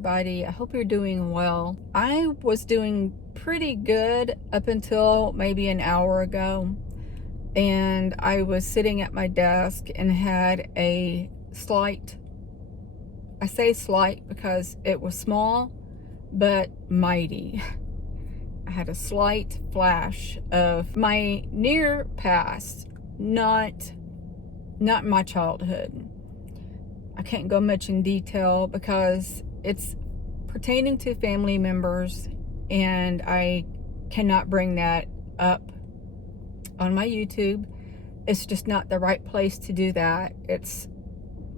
everybody. I hope you're doing well. I was doing pretty good up until maybe an hour ago, and I was sitting at my desk and had a slight, I say slight because it was small but mighty. I had a slight flash of my near past, not my childhood. I can't go much in detail because it's pertaining to family members, and I cannot bring that up on my YouTube. It's just not the right place to do that. It's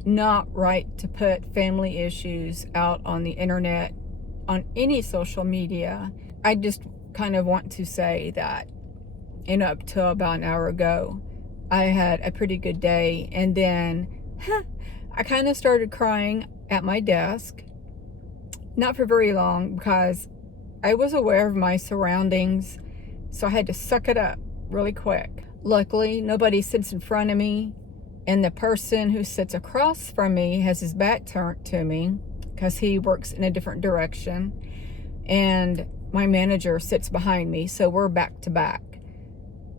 not right to put family issues out on the internet, on any social media. I just kind of want to say that, up till about an hour ago, I had a pretty good day, and then I kind of started crying at my desk. Not for very long, because I was aware of my surroundings, so I had to suck it up really quick. Luckily, nobody sits in front of me, and the person who sits across from me has his back turned to me because he works in a different direction, and my manager sits behind me, so we're back to back,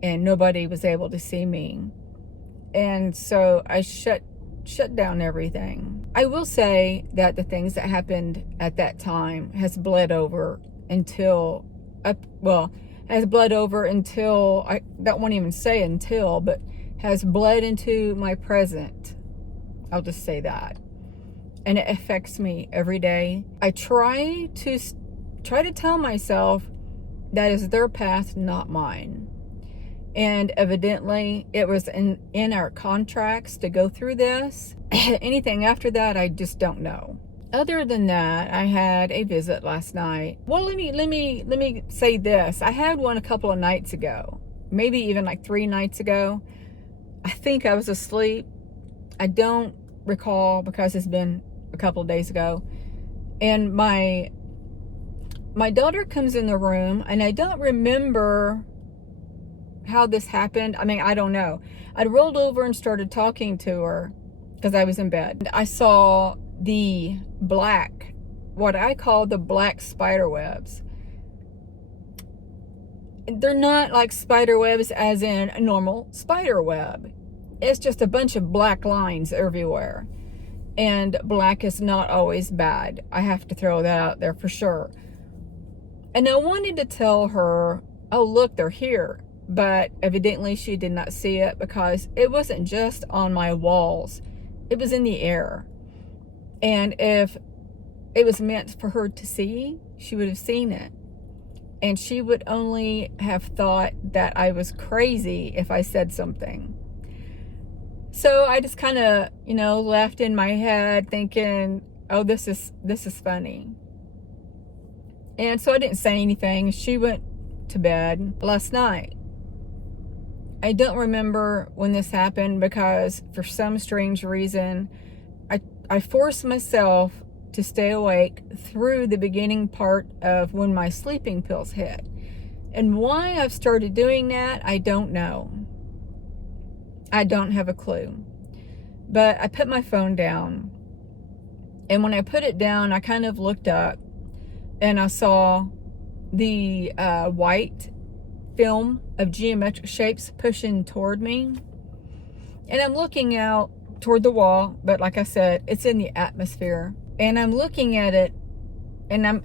and nobody was able to see me. And so I shut down everything. I will say that the things that happened at that time has bled over until, I don't want to even say until, but has bled into my present. I'll just say that. And it affects me every day. I try to tell myself that is their path, not mine. And evidently it was in our contracts to go through this. Anything after that, I just don't know. Other than that, I had a visit last night. Well, let me say this. I had one a couple of nights ago, maybe even like 3 nights ago. I think I was asleep. I don't recall because it's been a couple of days ago. And my daughter comes in the room, and I don't remember how this happened. I mean, I don't know. I rolled over and started talking to her because I was in bed. I saw the black, what I call the black spider webs. They're not like spider webs as in a normal spider web. It's just a bunch of black lines everywhere. And black is not always bad. I have to throw that out there for sure. And I wanted to tell her, oh, look, they're here. But evidently she did not see it because it wasn't just on my walls. It was in the air. And if it was meant for her to see, she would have seen it. And she would only have thought that I was crazy if I said something. So I just kind of, laughed in my head thinking, oh, this is funny. And so I didn't say anything. She went to bed last night. I don't remember when this happened because for some strange reason, I forced myself to stay awake through the beginning part of when my sleeping pills hit. And why I've started doing that, I don't know. I don't have a clue. But I put my phone down. And when I put it down, I kind of looked up and I saw the white film of geometric shapes pushing toward me. And I'm looking out toward the wall, but like I said, it's in the atmosphere. And I'm looking at it, and I'm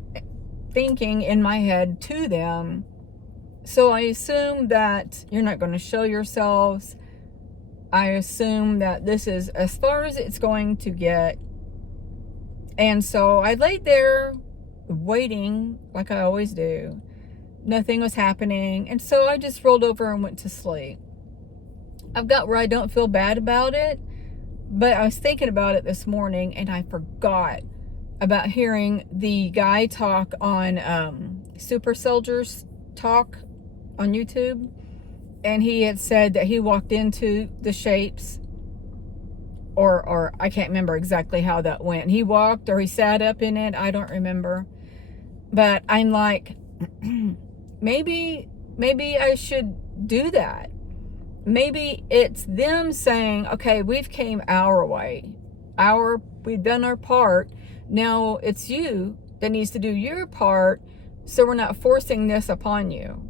thinking in my head to them, so I assume that you're not going to show yourselves. I assume that this is as far as it's going to get. And so I laid there waiting like I always do. Nothing was happening, and so I just rolled over and went to sleep. I've got where I don't feel bad about it, but I was thinking about it this morning, and I forgot about hearing the guy talk on Super Soldiers Talk on YouTube, and he had said that he walked into the shapes, or I can't remember exactly how that went. He walked or he sat up in it, I don't remember. But I'm like, maybe I should do that. Maybe it's them saying, okay, we've came our way. We've done our part. Now it's you that needs to do your part, so we're not forcing this upon you.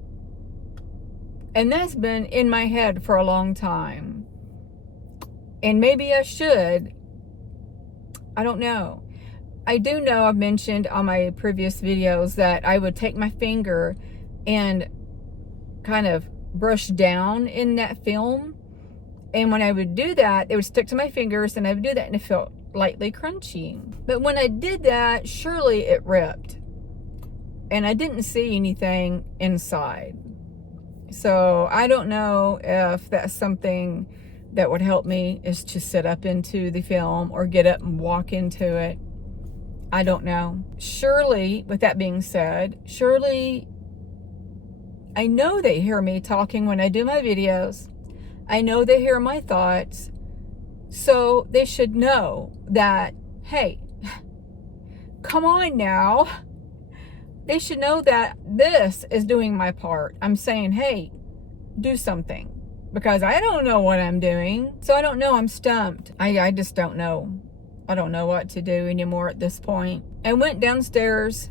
And that's been in my head for a long time. And maybe I should. I don't know. I do know I've mentioned on my previous videos that I would take my finger and kind of brush down in that film. And when I would do that, it would stick to my fingers, and I would do that and it felt lightly crunchy. But when I did that, surely it ripped. And I didn't see anything inside. So I don't know if that's something that would help me, is to sit up into the film or get up and walk into it. I don't know. Surely, with that being said, surely I know they hear me talking when I do my videos. I know they hear my thoughts. So they should know that, hey, come on now. They should know that this is doing my part. I'm saying, hey, do something. Because I don't know what I'm doing. So I don't know. I'm stumped. I just don't know. I don't know what to do anymore at this point. I went downstairs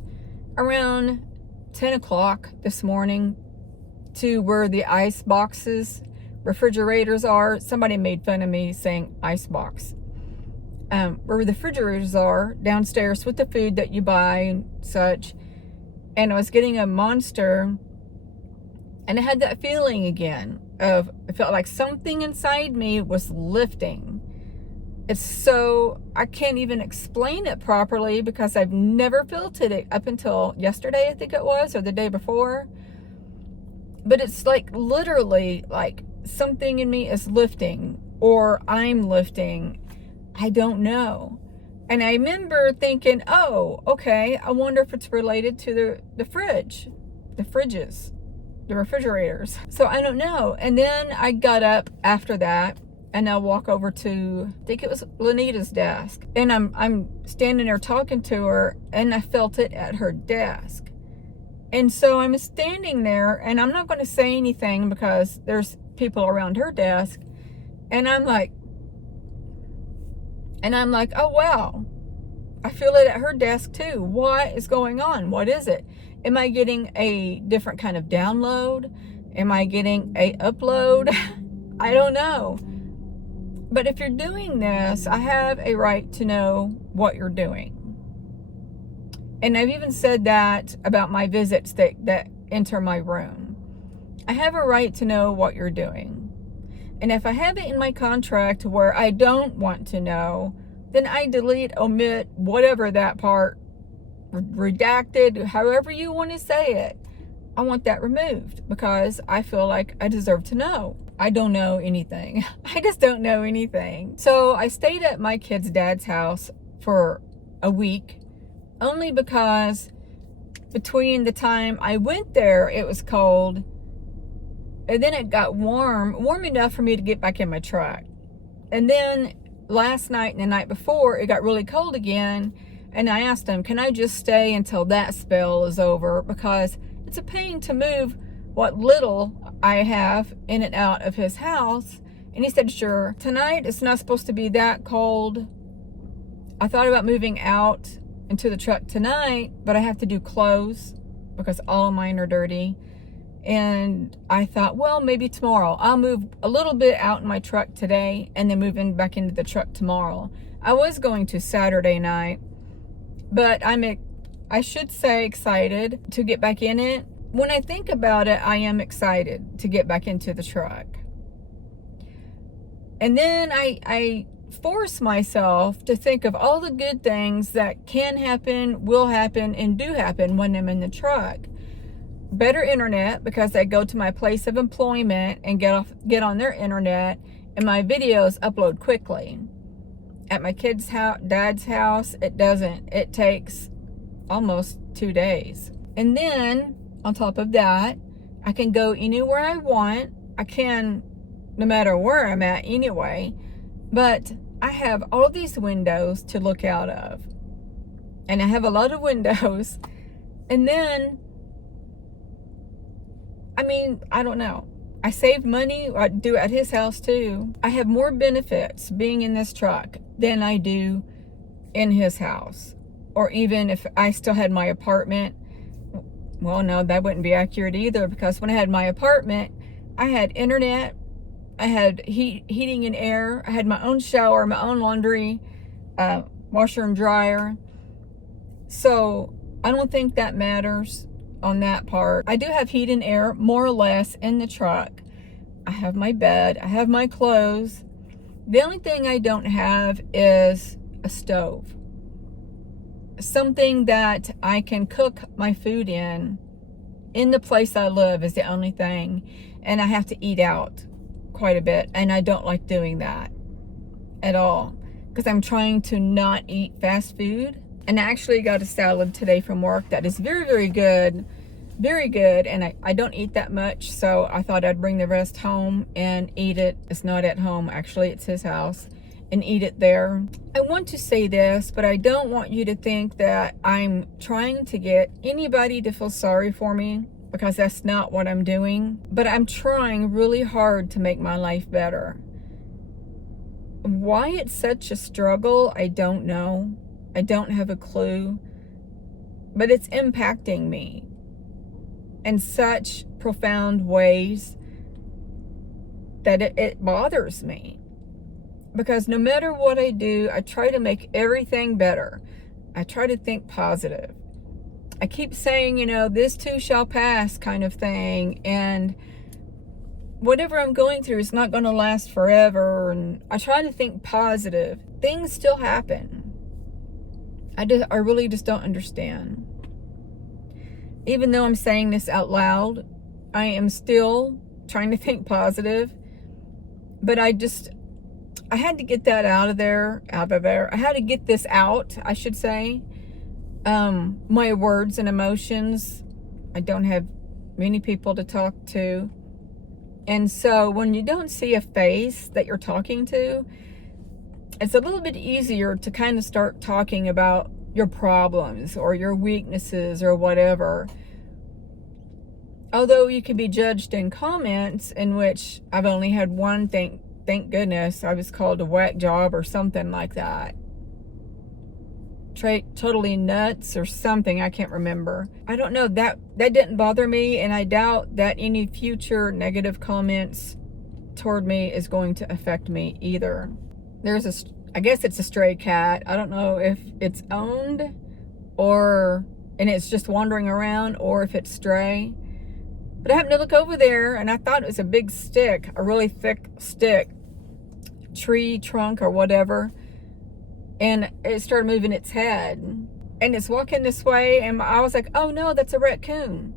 around 10 o'clock this morning to where the ice boxes, refrigerators are. Somebody made fun of me saying ice box. Where the refrigerators are downstairs with the food that you buy and such. And I was getting a Monster, and I had that feeling again of, it felt like something inside me was lifting. It's so, I can't even explain it properly because I've never felt it up until yesterday, I think it was, or the day before. But it's like literally like something in me is lifting, or I'm lifting. I don't know. And I remember thinking, oh, okay, I wonder if it's related to the fridge, the fridges, the refrigerators. So I don't know. And then I got up after that, and I walk over to, I think it was Lanita's desk. And I'm standing there talking to her, and I felt it at her desk. And so I'm standing there, and I'm not going to say anything because there's people around her desk. And I'm like, oh, wow, I feel it at her desk too. What is going on? What is it? Am I getting a different kind of download? Am I getting a upload? I don't know. But if you're doing this, I have a right to know what you're doing. And I've even said that about my visits that enter my room. I have a right to know what you're doing. And if I have it in my contract where I don't want to know, then I delete, omit, whatever that part, redacted, however you want to say it. I want that removed because I feel like I deserve to know. I don't know anything. I just don't know anything. So I stayed at my kid's dad's house for a week, only because between the time I went there, it was cold, and then it got warm enough for me to get back in my truck. And then last night and the night before, it got really cold again. And I asked him, can I just stay until that spell is over? Because it's a pain to move what little I have in and out of his house. And he said, sure. Tonight, it's not supposed to be that cold. I thought about moving out into the truck tonight, but I have to do clothes because all of mine are dirty. And I thought, well, maybe tomorrow. I'll move a little bit out in my truck today and then move in back into the truck tomorrow. I was going to Saturday night, but I should say excited to get back in it. When I think about it, I am excited to get back into the truck. And then I force myself to think of all the good things that can happen, will happen, and do happen when I'm in the truck. Better internet, because I go to my place of employment and get on their internet, and my videos upload quickly. At my kid's dad's house, it doesn't. It takes almost 2 days. And then on top of that, I can go anywhere I want. I can, no matter where I'm at anyway, but I have all these windows to look out of, and I have a lot of windows. And then, I mean, I don't know. I save money. I do at his house too. I have more benefits being in this truck than I do in his house. or even if I still had my apartment. Well, no, that wouldn't be accurate either, because when I had my apartment, I had internet, I had heating and air, I had my own shower, my own laundry, washer and dryer. So I don't think that matters on that part. I do have heat and air, more or less, in the truck. I have my bed, I have my clothes. The only thing I don't have is a stove. Something that I can cook my food in the place I live is the only thing. And I have to eat out quite a bit, and I don't like doing that at all, because I'm trying to not eat fast food. And I actually got a salad today from work that is very, very good. Very good. And I don't eat that much, so I thought I'd bring the rest home and eat it. It's not at home, actually, it's his house, and eat it there. I want to say this, but I don't want you to think that I'm trying to get anybody to feel sorry for me, because that's not what I'm doing. But I'm trying really hard to make my life better. Why it's such a struggle, I don't know. I don't have a clue. But it's impacting me in such profound ways that it bothers me. Because no matter what I do, I try to make everything better. I try to think positive. I keep saying, this too shall pass kind of thing. And whatever I'm going through is not going to last forever. And I try to think positive. Things still happen. I really just don't understand. Even though I'm saying this out loud, I am still trying to think positive. But I had to get that out of there. I had to get this out, I should say. My words and emotions. I don't have many people to talk to. And so when you don't see a face that you're talking to, it's a little bit easier to kind of start talking about your problems or your weaknesses or whatever. Although you can be judged in comments, in which I've only had one, thank goodness. I was called a whack job or something like that. Totally nuts or something, I can't remember. I don't know, that didn't bother me, and I doubt that any future negative comments toward me is going to affect me either. I guess it's a stray cat. I don't know if it's owned and it's just wandering around, or if it's stray. But I happened to look over there, and I thought it was a big stick, a really thick stick, tree trunk or whatever. And it started moving its head, and it's walking this way, and I was like, oh no, that's a raccoon.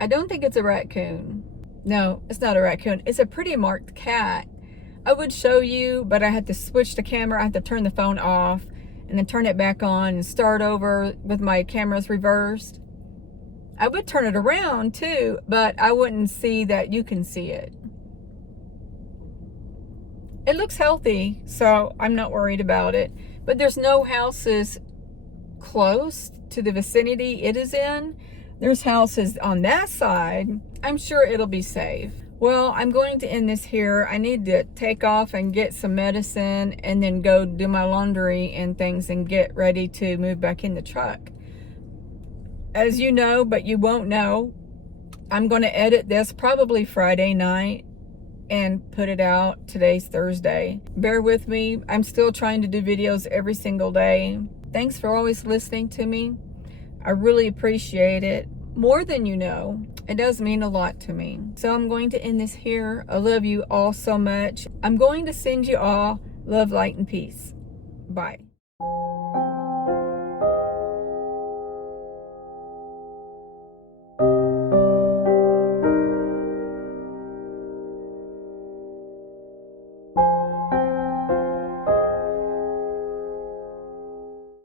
I don't think it's a raccoon. No, it's not a raccoon. It's a pretty marked cat. I would show you, but I had to switch the camera. I had to turn the phone off and then turn it back on and start over with my cameras reversed. I would turn it around too, but I wouldn't see that you can see it. It looks healthy, so I'm not worried about it. But there's no houses close to the vicinity it is in. There's houses on that side. I'm sure it'll be safe. Well, I'm going to end this here. I need to take off and get some medicine and then go do my laundry and things and get ready to move back in the truck. As you know, but you won't know, I'm going to edit this probably Friday night and put it out. Today's Thursday. Bear with me. I'm still trying to do videos every single day. Thanks for always listening to me. I really appreciate it. More than you know. It does mean a lot to me. So I'm going to end this here. I love you all so much. I'm going to send you all love, light, and peace. Bye.